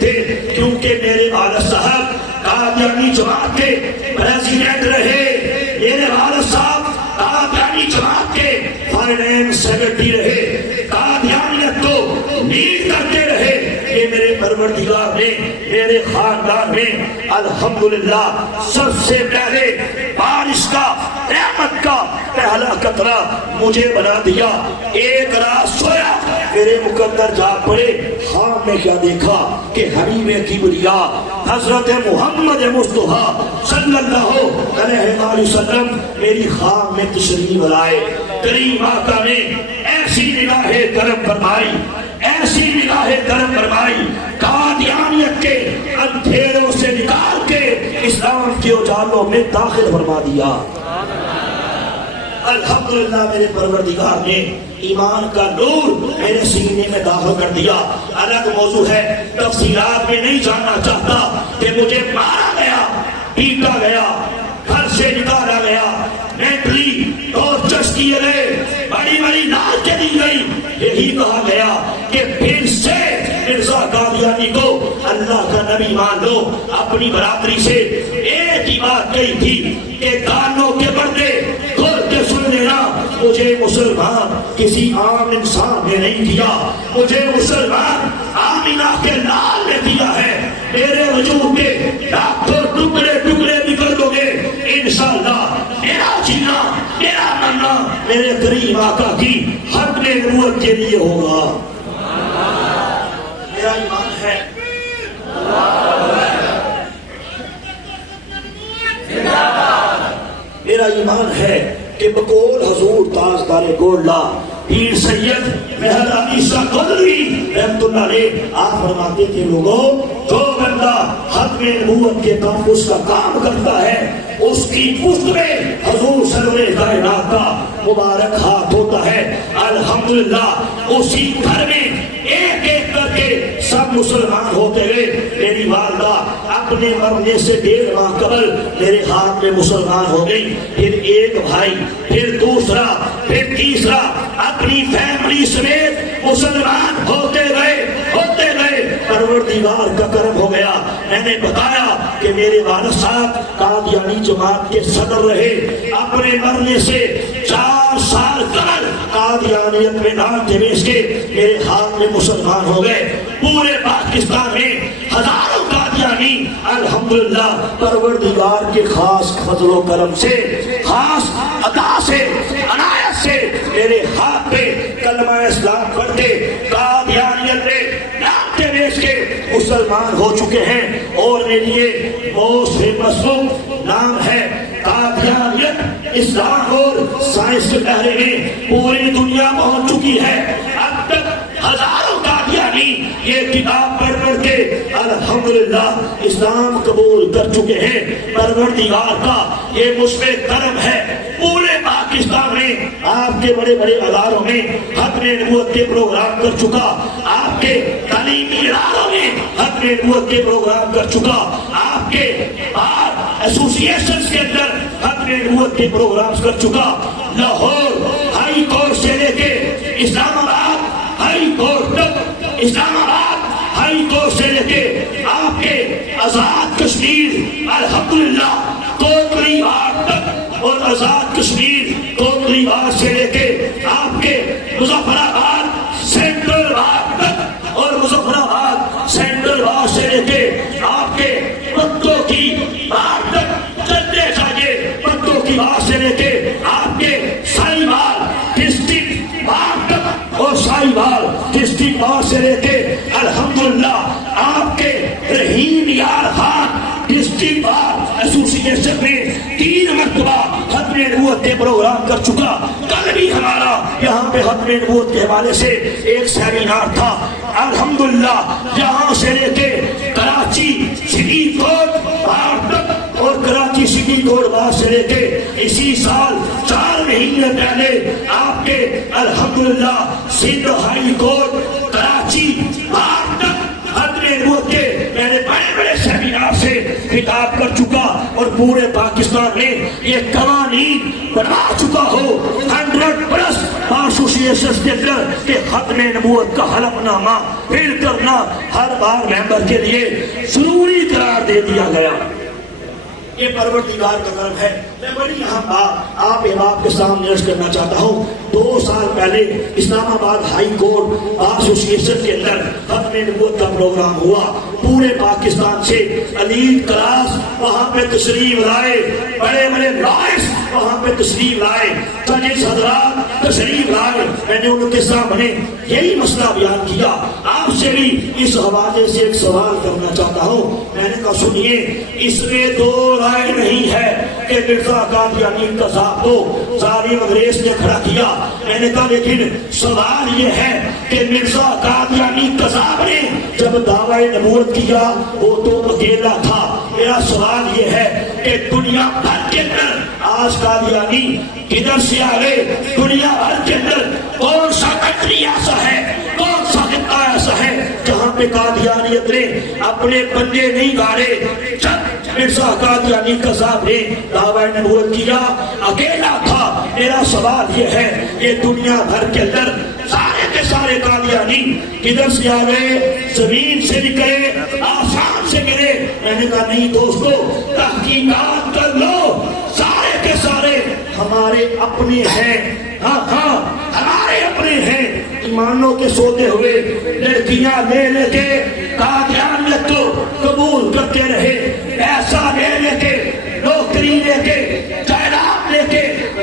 تھے کیونکہ میرے والد صاحب قادیانی جماعت کے پریزیڈنٹ رہے، میرے والد صاحب قادیانی جماعت کے فائنانس سیکرٹری رہے، قادیانیت کو لیڈ کرتے رہے۔ یہ میرے پروردگار نے میرے خاندان میں الحمدللہ سب سے پہلے بارش کا رحمت کا پہلا قطرہ مجھے بنا دیا۔ ایک رات سویا، میرے مقدر جاگ پڑے، خواب میں کیا دیکھا کہ حبیب کبریا حضرت محمد مصطفیٰ صلی اللہ علیہ وسلم میری خواب میں تشریف لائے۔ کریم آقا نے ایسی نگاہ کرم فرمائی، ایسی نگاہ کرم فرمائی، قادیانیت کے اندھیروں سے نکال کے اسلام کے اجالوں میں داخل فرما دیا۔ الحمدللہ میرے پروردگار نے ایمان کا نور میرے سینے میں داخل کر دیا۔ الگ موضوع ہے، تفصیلات میں نہیں جاننا چاہتا کہ مجھے مارا گیا، پیٹا گیا، گھر سے نکالا گیا، مینٹلی ٹارچر کیے گئے، بڑی بڑی لانچیں دی گئی۔ یہی کہا گیا کہ پھر سے مرزا قادیانی کو اللہ کا نبی مان لو۔ اپنی برادری سے ایک ہی بات کہی تھی کہ کانوں کے پردے کھول کے سن لینا، مجھے مسلمان کسی عام انسان نے نہیں دیا، مجھے مسلمان آمینہ کے لال نے دیا ہے۔ میرے وجود کے لاکھوں ٹکڑے ٹکڑے نکل دو گے، انشاءاللہ میرا جینا، میرا مرنا میرے کریم آقا کی حق نبوت کے لیے ہوگا۔ میرا ایمان ہے، میرا ایمان ہے کہ بقول حضور تاجدار گولڈا پیر سید مہر علی شاہ قدری رحمت اللہ علیہ آپ فرماتے تھے لوگوں، جو بندہ ختم نبوت کے تحفظ کا کام کرتا ہے اس کی پشت میں حضور سرور کائنات کا مبارک ہاتھ ہوتا ہے۔ الحمدللہ اسی گھر میں ایک ایک کر کے سب مسلمان ہوتے ہوئے میری والدہ اپنے مرنے سے 1.5 ماہ قبل میرے ہاتھ میں مسلمان ہو گئی۔ پھر ایک بھائی، پھر دوسرا، پھر تیسرا، اپنی فیملی سمیت مسلمان ہوتے گئے ہوتے گئے۔ پروردگار کا کرم ہو گیا۔ میں نے بتایا کہ میرے والد صاحب قادیانی جماعت کے صدر رہے، اپنے مرنے سے 4 سال قبل قادیانیت میں نام بیچ کے میرے ہاتھ میں مسلمان ہو گئے۔ پورے پاکستان میں ہزاروں قادیانی الحمدللہ پروردگار کے خاص فضل و کرم سے، خاص عطا سے، عنایت سے میرے ہاتھ پہ کلمہ اسلام پڑھتے قادیانیت میں نام بیچ کے مسلمان ہو چکے ہیں۔ اور میرے لیے موسٹ فیمس نام ہے قادیانیت، اسلام اور سائنس کے پہرے میں پوری دنیا پہنچ چکی ہے۔ اب تک ہزاروں قادیانی یہ کتاب پڑھ کر کے الحمدللہ اسلام قبول کر چکے ہیں۔ پروردگار کا یہ مجھ پہ کرم ہے۔ پورے پاکستان میں آپ کے بڑے بڑے اداروں میں ختم نبوت کے پروگرام کر چکا، آپ کے تعلیمی اداروں میں ختم نبوت کے پروگرام کر چکا، آپ کے ایسوسیشنز کے اندر ختم نبوت کے پروگرامز کر چکا۔ لاہور ہائی کورٹ سے لے کے اسلام آباد ہائی کورٹ تک، اسلام آباد ہائی کورٹ سے لے کے آپ کے آزاد کشمیر الحمدللہ کوٹلی باغ تک، اور آزاد کشمیر کوٹلی باغ سے لے کے آپ کے مظفر آباد سینٹرل باغ تک، اور مظفر آباد سینٹرل باغ سے لے کے آپ کے پتوں کی باغ تک چلتے جائیے، پتوں کی باغ سے لے کے آپ کے سائی بال ڈسٹرکٹ باغ تک، اور سائی بال ڈسٹرکٹ باغ سے لے کے الحمدللہ آپ کے رحیم یار خان ڈسٹرکٹ بار ایسوسیشن میں 3 مرتبہ ختم نبوت کے پروگرام کر چکا۔ کل بھی ہمارا یہاں پہ ختم نبوت کے حوالے سے ایک سیمینار تھا۔ الحمدللہ یہاں سے لے کے کراچی سٹی کورٹ بار تک، اور کراچی سٹی کورٹ بار سے لے کے اسی سال 4 مہینے پہلے آپ کے الحمدللہ سندھ ہائی کورٹ کراچی بار تک ختم نبوت کے میں نے بڑے بڑے سیمینار سے خطاب کر چکا اور پورے پاکستان میں یہ قوانین بنا چکا ہو 100+ ایسوسیشن کے اندر کہ ختم نبوت کا حلف نامہ فل کرنا ہر بار ممبر کے لیے ضروری قرار دے دیا گیا۔ یہ پروردگار کا کرم ہے۔ میں بڑی اہم بات آپ احباب کے سامنے عرض کرنا چاہتا ہوں۔ 2 سال پہلے اسلام آباد ہائی کورٹ ایسوسیشن کے اندر ختم نبوت کا پروگرام ہوا۔ پورے پاکستان سے ایلیٹ کلاس وہاں پہ تشریف لائے، بڑے بڑے لائرز وہاں پہ تشریف لائے، ججز حضرات تشریف لائے۔ میں نے ان کے سامنے یہی مسئلہ بیان کیا۔ آپ سے بھی اس حوالے سے ایک سوال کرنا چاہتا ہوں۔ میں نے کہا سنیے، اس میں 2 رائے نہیں ہے کہ مرزا قادیانی قذاب کو ظالم انگریز نے کھڑا کیا۔ میں نے کہا لیکن سوال یہ ہے کہ مرزا قادیانی قذاب نے جب دعوی نبوت کیا وہ تو اکیلا تھا۔ میرا سوال یہ ہے کہ دنیا بھر کے اندر آج قادیانی کدھر سے آئے؟ دنیا بھر کے اندر کون سا کنٹری ایسا ہے، کون سا خطہ ایسا ہے جہاں پہ قادیانیت نے اپنے بندے نہیں گاڑے؟ جب مرزا قادیانی قذاب نے دعوی نبوت کیا اکیلا تھا۔ میرا سوال یہ ہے کہ دنیا بھر کے اندر سارے کے سارے قادیانی کدھر سے آ گئے؟ زمین سے نکلے، آسمان سے گرے؟ میں نے کہا نہیں دوستو، تحقیقات کر لو، سارے کے سارے ہمارے اپنے ہیں۔ ہاں ہمارے اپنے ہیں۔ ایمانوں کے سوتے ہوئے لڑکیاں لے لے کے قادیانیت کو قبول کرتے رہے، پیسہ لے لے کے، نوکری لے کے، جائیداد لے کے،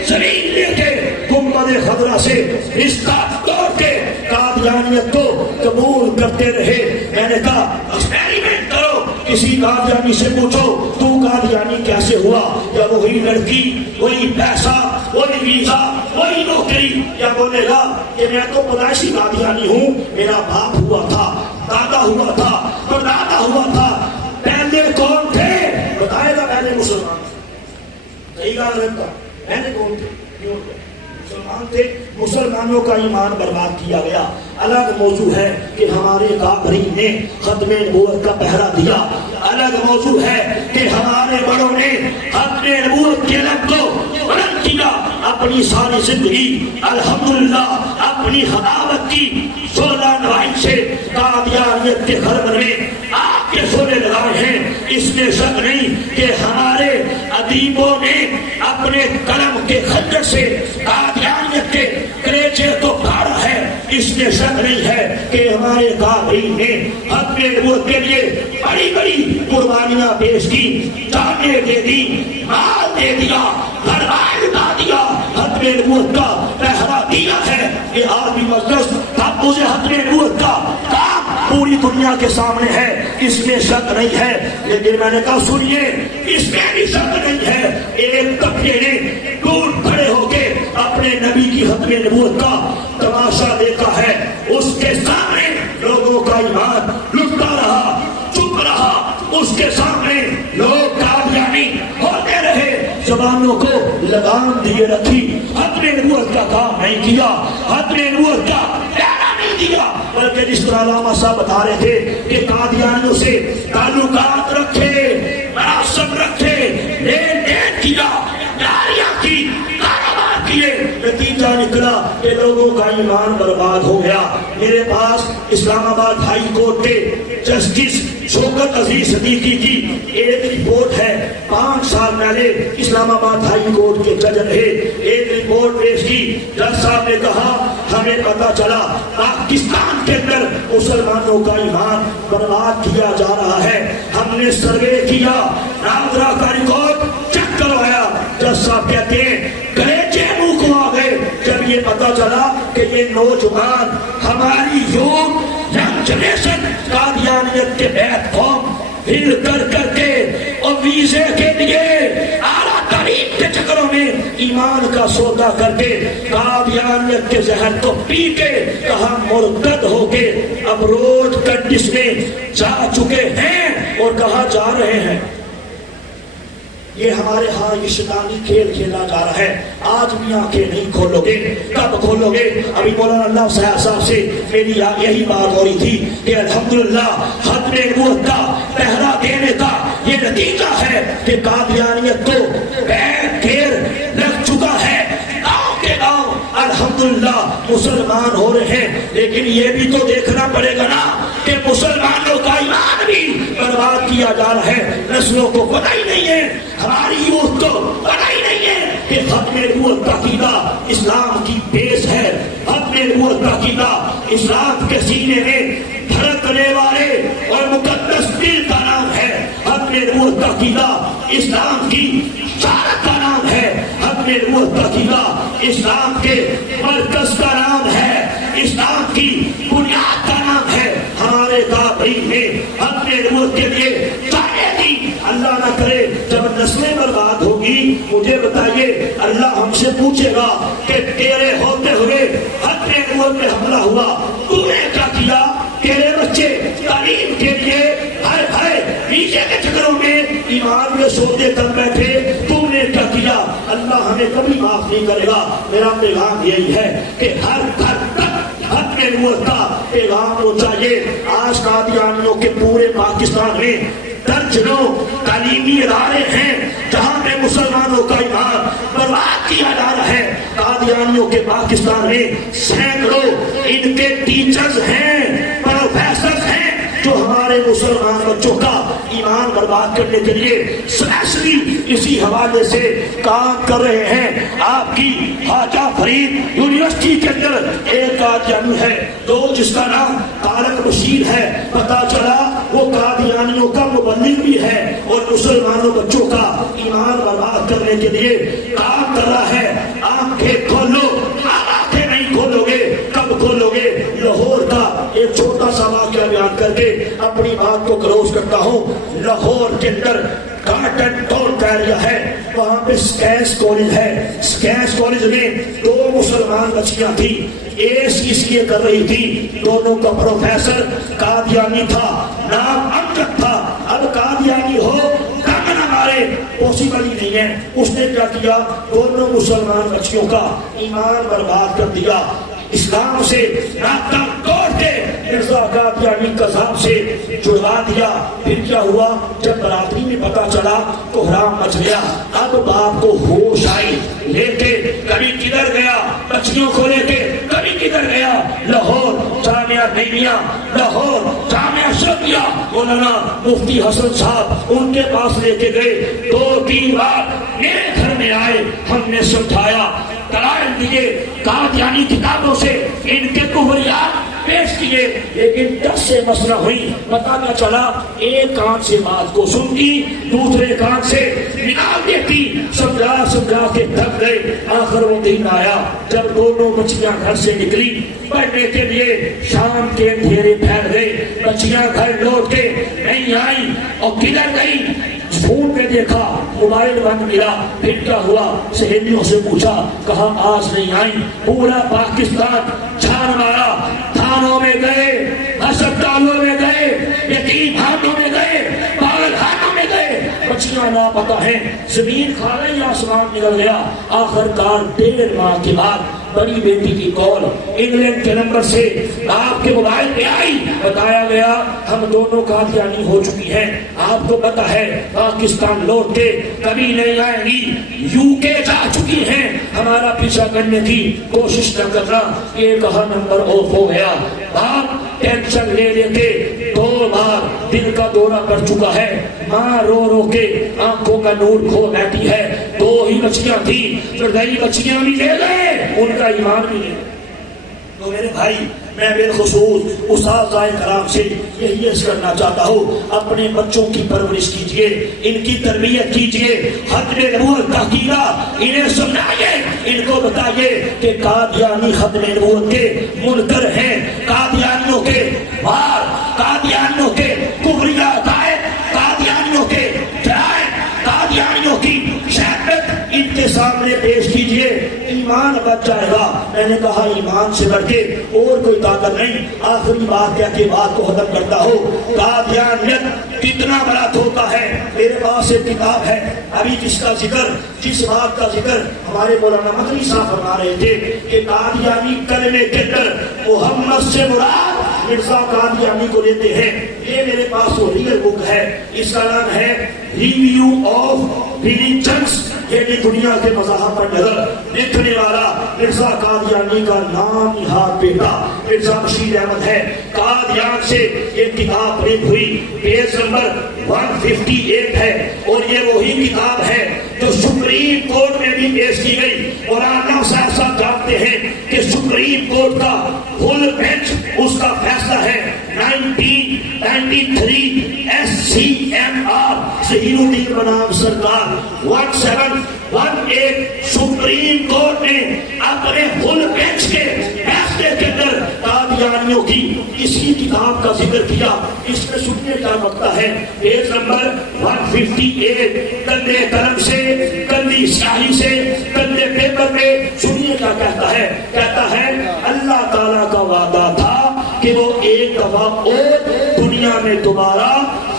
زمین لے کے، گنبد خضرا سے رشتہ توڑ کے قادیانیت کو قبول کرتے رہے۔ میں نے کہا ایکسپیریمنٹ کرو، کسی قادیانی سے پوچھو تو قادیانی کیسے ہوا؟ یا وہی لڑکی، وہی پیسہ، وہی ویزا، وہی نوکری؟ یا بولے گا کہ میں تو پیدائشی قادیانی ہوں، میرا باپ ہوا تھا، دادا ہوا تھا، پردادا ہوا تھا؟ پہلے کون تھے بتائے گا؟ پہلے مسلمان صحیح گال رہتا، پہلے کون تھے؟ مسلمان تھے۔ مسلمانوں کا ایمان برباد کیا گیا۔ الگ موضوع ہے کہ ہمارے کافرین نے ختم نبوت کا پہرا دیا، الگ موضوع ہے کہ ہمارے بڑوں نے ختم نبوت کے علم کو بلند کیا۔ اپنی ساری زندگی الحمدللہ اپنی حداوت کی 16 نوائن سے قادیانیت کے خرمن میں آپ کے سونے لگائے ہیں۔ اس میں شک نہیں کہ ہمارے ادیبوں نے اپنے قلم کے خنجر سے قادیانیت کے کلیجے کو پھاڑا ہے۔ اس میں شک نہیں ہے کہ ہمارے کافرین نے ختم نبوت کے لیے بڑی بڑی قربانیاں پیش کی، جانیں دے دی، مال دے دیا، گھر بار لٹا دیا، ختم نبوت کا پہرا دیا ہے۔ یہ آدمی مجلس تب مجھے ختم نبوت کا کام پوری دنیا کے سامنے ہے، اس میں شک نہیں ہے۔ لیکن میں نے کہا سنیے، اس میں بھی شک نہیں ہے۔ ایک طبقے نے دور کھڑے ہو کے اپنے نبی کی ختم نبوت کا تماشا دیکھا ہے، اس کے سامنے لوگوں کا ایمان لٹتا رہا، چپ رہا، اس کے سامنے لوگ قادیانی ہوتے رہے، زبانوں کو لگام دیے رکھی، ختم نبوت کا کام نہیں کیا، ختم نبوت کا پہرا نہیں دیا۔ بلکہ جس طرح علامہ صاحب بتا رہے تھے کہ قادیانیوں سے تعلقات رکھے، مراسم رکھے، لین دین کیا، جاریاں کی، کاروبار کیے، نتیجہ نکلا کہ لوگوں کا ایمان برباد ہو گیا۔ میرے پاس اسلام آباد ہائی کورٹ کے جسٹس شوکت عزیز صدیقی کی ایک رپورٹ ہے۔ 5 سال پہلے اسلام آباد ہائی کورٹ کے جج رہے، ایک رپورٹ پیش کی۔ جج صاحب نے کہا ہمیں پتا چلا پاکستان کے اندر مسلمانوں کا ایمان برباد کیا جا رہا ہے۔ ہم نے سروے کیا، ناظرہ کا ریکارڈ چیک کروایا۔ جج صاحب کہتے ہیں کلیجے منہ کو آ گئے جب یہ پتا چلا کہ یہ نوجوان ہماری ینگ جنریشن قادیانیت کے بیت قوم ہل کر کر کے اور ویزے کے لیے اعلیٰ تعلیم کے چکروں میں ایمان کا سودا کر کے قادیانیت کے زہر کو پی کے کہاں مرتد ہو کے اب روڈ کنٹریز میں جا چکے ہیں اور کہاں جا رہے ہیں۔ یہ ہمارے ہاں یہ شیطانی کھیل کھیلا جا رہا ہے۔ آج بھی آنکھیں نہیں کھولو گے، کب کھولو گے؟ ابھی مولانا اللہ صاحب سے میری یہی بات ہو رہی تھی کہ الحمدللہ ختم نبوت کا پہرا دینے کا قادیانیت کو پیر لگ چکا ہے، گاؤں کے گاؤں الحمدللہ مسلمان ہو رہے ہیں، لیکن یہ بھی تو دیکھنا پڑے گا نا کہ مسلمانوں کا ایمان بھی برباد کیا جا رہا ہے۔ نسلوں کو پتہ ہی نہیں ہے، ہماری یوتھ کو پتہ ہی نہیں ہے کہ ختم نبوت کا عقیدہ اسلام کی بیس ہے۔ ختم نبوت کا عقیدہ اسلام کے سینے میں دھڑکنے والے اور مقدس دل کا نام ہے۔ ختم نبوت کا عقیدہ اسلام کی شارت کا نام ہے۔ ختم نبوت کا عقیدہ اسلام کے مرکز کا نام ہے، اسلام کی بنیاد کا نام ہے۔ ہمارے تابعین نے ختم نبوت کے لیے جانیں دی۔ اللہ نہ کرے جب نسلیں برباد ہوگی، مجھے بتائیے اللہ ہم سے پوچھے گا کہ تیرے ہوتے ہوئے ختم نبوت میں حملہ ہوا، تو نے کیا کیا؟ تیرے بچے تعلیم کے لیے ہائے ہائے نیچے کے چکروں میں ایمان کے سودے کر بیٹھے، تم نے کیا کیا؟ اللہ ہمیں کبھی معاف نہیں کرے گا۔ میرا پیغام یہی ہے کہ ہر گھر تک ختم نبوت کا پیغام ہو چاہیے۔ آج قادیانیوں کے پورے پاکستان میں درجنوں تعلیمی ادارے ہیں جہاں پہ مسلمانوں کا ایمان برباد کیا جا رہا ہے۔ قادیانیوں کے پاکستان میں سینکڑوں ان کے ٹیچرز ہیں، پروفیسرز ہیں جو ہمارے مسلمان بچوں کا ایمان برباد کرنے کے لیے اسپیشلی اسی حوالے سے کام کر رہے ہیں۔ آپ کی خواجہ فرید یونیورسٹی کے اندر ایک قادیانی ہے جو جس کا نام طارق بشیر ہے، پتا چلا وہ قادیانیوں کا مبلغ بھی ہے اور مسلمانوں بچوں کا ایمان برباد کرنے کے لیے کام کر رہا ہے۔ آنکھیں کھولو، آنکھیں نہیں کھولو گے کب کھولو گے؟ لاہور کا ایک چھوٹا سا واقعہ بیان کر کے اپنی بات کو کلوز کرتا ہوں۔ لاہور کے اندر کاٹن ٹون کا ایریا ہے، وہاں پہ سکینس کالج ہے۔ سکینس کالج میں دو مسلمان بچیاں تھیں، اس لیے کر رہی تھی، دونوں کا پروفیسر قادیانی تھا، نام امجد تھا۔ اب قادیانی ہو دم نہ مارے پاسبل ہی نہیں ہے۔ اس نے کیا کیا؟ دونوں مسلمان بچیوں کا ایمان برباد کر دیا، اسلام سے ناطہ توڑ کے مرزا قادیانی قذاب سے جڑوا دیا۔ پھر کیا ہوا؟ جب برادری میں پتا چلا کوہرام مچ گیا۔ اب باپ کو ہوش آئی، لے کے کبھی کدھر گیا، بچیوں کو لے کے کبھی کدھر گیا، لاہور جامعہ نعیمیہ، لاہور جامعہ شرعیہ، مولانا مفتی حسن صاحب ان کے پاس لے کے گئے۔ 2-3 بار میرے گھر میں آئے، ہم نے سمجھایا، دلائل دیے، قادیانی کتابوں سے ان کے کفریات پیش کیے، لیکن جب سے مسئلہ ہوئی پتہ نہ چلا، ایک کان سے بات کو سنتی دوسرے کان سے نکال دیتی، سمجھا کے تھک گئے۔ آخر وہ دن آیا جب دونوں بچیاں گھر سے نکلی پڑھنے کے لیے، شام کے اندھیرے پھیل گئے، بچیاں گھر لوٹ کے نہیں آئی اور کدھر گئی؟ فون پہ دیکھا موبائل بند ملا۔ پھر کیا ہوا؟ سہیلیوں سے پوچھا، کہا آج نہیں آئی۔ پورا پاکستان چھان مارا، تھانوں میں گئے، ہسپتالوں میں گئے، یتیم خانوں میں گئے، پاگل خانوں میں گئے، بچیاں لاپتہ ہیں، زمین کھا گئی، آسمان نکل گیا۔ آخر کار 1.5 ماہ کے بعد بڑی بیٹی کی کال انگلینڈ کے نمبر سے آپ کے موبائل پہ آئی، بتایا گیا ہم دونوں قادیانی ہو چکی ہیں، آپ کو پتہ ہے پاکستان لوٹ کے کبھی نہیں آئیں گی، UK جا چکی ہیں، ہمارا پیچھا کرنے کی کوشش نہ کرنا۔ یہ کہا نمبر آف ہو گیا۔ آپ ٹینشن لے لے کے 2 بار دل کا دورہ پڑ چکا ہے، ماں رو رو کے آنکھوں کا نور کھو بیٹھی ہے۔ 2 ہی بچیاں تھیں، چڑھائی بچیاں بھی لے گئے، ان کا ایمان بھی نہیں۔ تو میرے بھائی، میں بالخصوص اساتذہ کرام سے یہی عرض کرنا چاہتا ہوں، اپنے بچوں کی پرورش کیجئے، ان کی تربیت کیجئے، ختم نبوت کا عقیدہ انہیں سمجھائیے، ان کو بتائیے کہ قادیانی ختم نبوت کے منکر ہیں، قادیانیوں کے وار، قادیانیوں کے کفریہ عقائد، قادیانیوں کے جرائم، قادیانیوں کی شہادت ان کے سامنے پیش کیجئے، ایمان بچ جائے گا۔ میں نے کہا ایمان سے بڑھ کے اور کوئی طاقت نہیں۔ آخری بات کہہ کے بات کو ختم کرتا ہوں، قادیانیت کتنا بڑا دھوکہ ہے۔ میرے پاس ایک کتاب ہے، ابھی جس بات کا ذکر ہمارے مولانا مدنی صاحب فرما رہے تھے کہ قادیانی کلمے کے اندر محمد سے مراد مرزا قادیانی کو لیتے ہیں۔ یہ میرے پاس وہ ریئل بک ہے۔ ہے. اس کا نام ہے ریویو آف ریلیجنس، یعنی دنیا کے مذاہب پر نظر. لکھنے والا مرزا قادیانی کا نام نہاد بیٹا مرزا بشیر احمد ہے. قادیان سے یہ کتاب پرنٹ ہوئی، پیج نمبر 158 ہے، اور یہ وہی کتاب ہے جو سپریم کورٹ میں بھی پیش کی گئی. مولانا صاحب جانتے ہیں کہ سپریم کورٹ کا فل بینچ اس کا فیصلہ ہے 1993 SCMR ظہیر الدین منام سرکار 1718. سپریم کورٹ نے اپنے فل بینچ کے فیصلے کے اندر قادیانیوں کی اسی کتاب کا ذکر کیا. اس میں سننے کا مقطع ہے پیج نمبر 158. کندھے قلم سے، کندھی سیاہی سے، کندھے پیپر میں سنیے کیا کہتا ہے اللہ تعالیٰ کا وعدہ تھا کہ وہ ایک دفعہ اور دنیا میں دوبارہ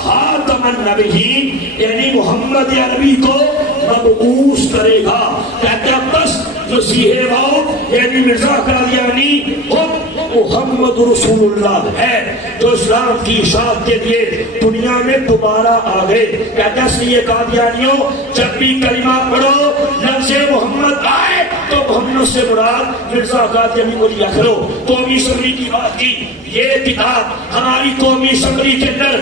خاتم النبیین یعنی محمد عربی کو مبعوث کرے گا. کہتا بس مسیح موعود یعنی مرزا قادیانی محمد رسول اللہ ہے جو اسلام کی اشاعت کے لیے دنیا میں دوبارہ آ گئے. کہتا ہے یہ قادیانیوں جب بھی کلمہ پڑھو لفظ محمد آئے تو محمد سے مراد مرزا قادیانی کو لیا کرو. قومی اسمبلی کی بات کی، یہ کتاب ہماری قومی اسمبلی کے اندر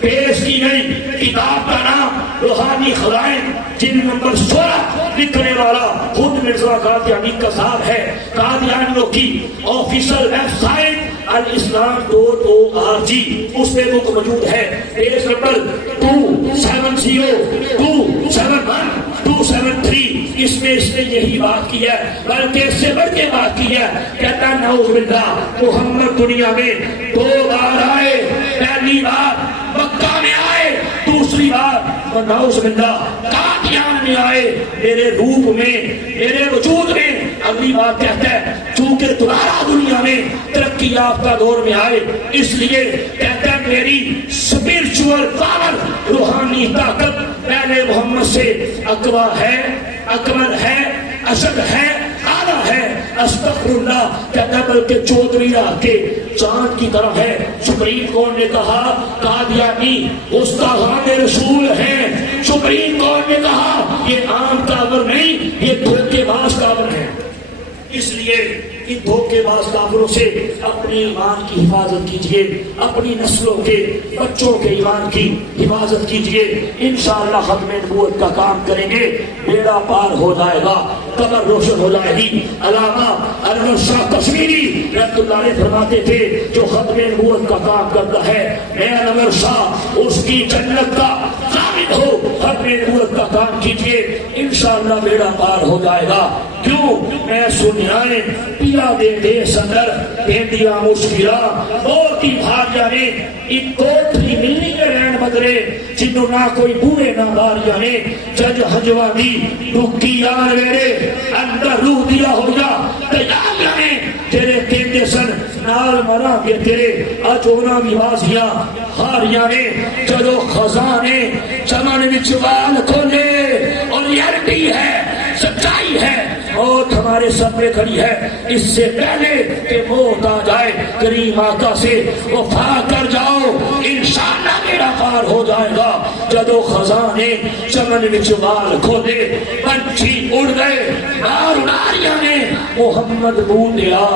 پیش کی گئی. کتاب کا نام روحانی خزائن جلد نمبر 16، لکھنے والا خود مرزا قادیانی کا صاحب ہے. قادیانیوں کی آفیشل ویب سائٹ alislam.org اس پہ بک موجود ہے. Page number 270 271 273. اس میں یہی بات کی ہے، بلکہ اس سے بڑھ کے بات کی ہے. کہتا نعوذ باللہ محمد دنیا میں 2 بار آئے، پہلی بار مکہ میں آئے، دوسری بار نعوذ باللہ قادیان میں آئے میرے روپ میں، میرے وجود میں. اگلی بات کہتا ہے چونکہ دوبارہ دنیا میں ترقی یافتہ دور میں آئے اس لیے کہتا ہے میری اسپرچول پاور روحانی طاقت پہلے محمد سے اقوا ہے، اکبر ہے، اشد ہے، اعلیٰ ہے. استغفر اللہ. کہتا ہے بلکہ چودھری کے چاند کی طرح ہے. سپریم کورٹ نے کہا قادیانی گستاخان رسول ہیں. سپریم کورٹ نے کہا یہ عام کافر نہیں، یہ دھوکے باز کافر ہے. اس لیے ان دھوکے باز کافروں سے اپنی ایمان کی حفاظت کیجئے، اپنی نسلوں کے بچوں کے ایمان کی حفاظت کیجئے. انشاءاللہ ختم نبوت کا کام کریں گے، بیڑا پار ہو جائے گا، قبر روشن ہو جائے گی. علامہ انور شاہ کشمیری رحمۃ اللہ علیہ فرماتے تھے جو ختم نبوت کا کام کرتا ہے میں انور شاہ اس کی جنت کا ضامن ہو. ختم نبوت کا کام کیجئے، انشاءاللہ بیڑا پار ہو جائے گا. کیوں میں سنیائیں پیا دے دیس اندر پیندیا مشکلہ بہتی بھاریا نے ایک کوٹری ملنی کے رین بدرے جنہوں نہ کوئی بوئے نہ باریا نے جج حجوہ دی ڈکی یار ویرے اندر روح دیا ہو جا تیار جانے تیرے تیندے سن نال مرا کے تیرے اجونا بیوازیاں ہاریا نے جدو خزانے چمن وچوال کھولے اور یارٹی ہے سچائی ہے موت ہمارے سب میں کھڑی ہے. اس سے پہلے کہ موت آ جائے کریم آقا سے وفا کر جاؤ انشاءاللہ میرا پار ہو جائے گا. جدو خزانے چمن وچ بال کھولے پنچھی اڑ گئے نار ناریاں نے محمد بولیا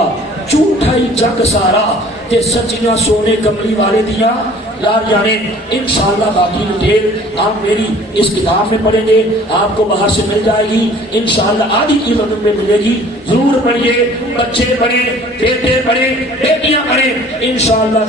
جھوٹا ہی جگ سارا کہ سچیاں سونے کملی والے دیا یار یعنی انشاءاللہ باقی ڈیٹیل آپ میری اس کتاب میں پڑھیں گے، آپ کو باہر سے مل جائے گی انشاءاللہ. آدھی قیمت میں ملے گی. ضرور پڑھیے، بچے پڑھیں، بیٹے پڑھیں، بیٹیاں پڑھیں انشاءاللہ.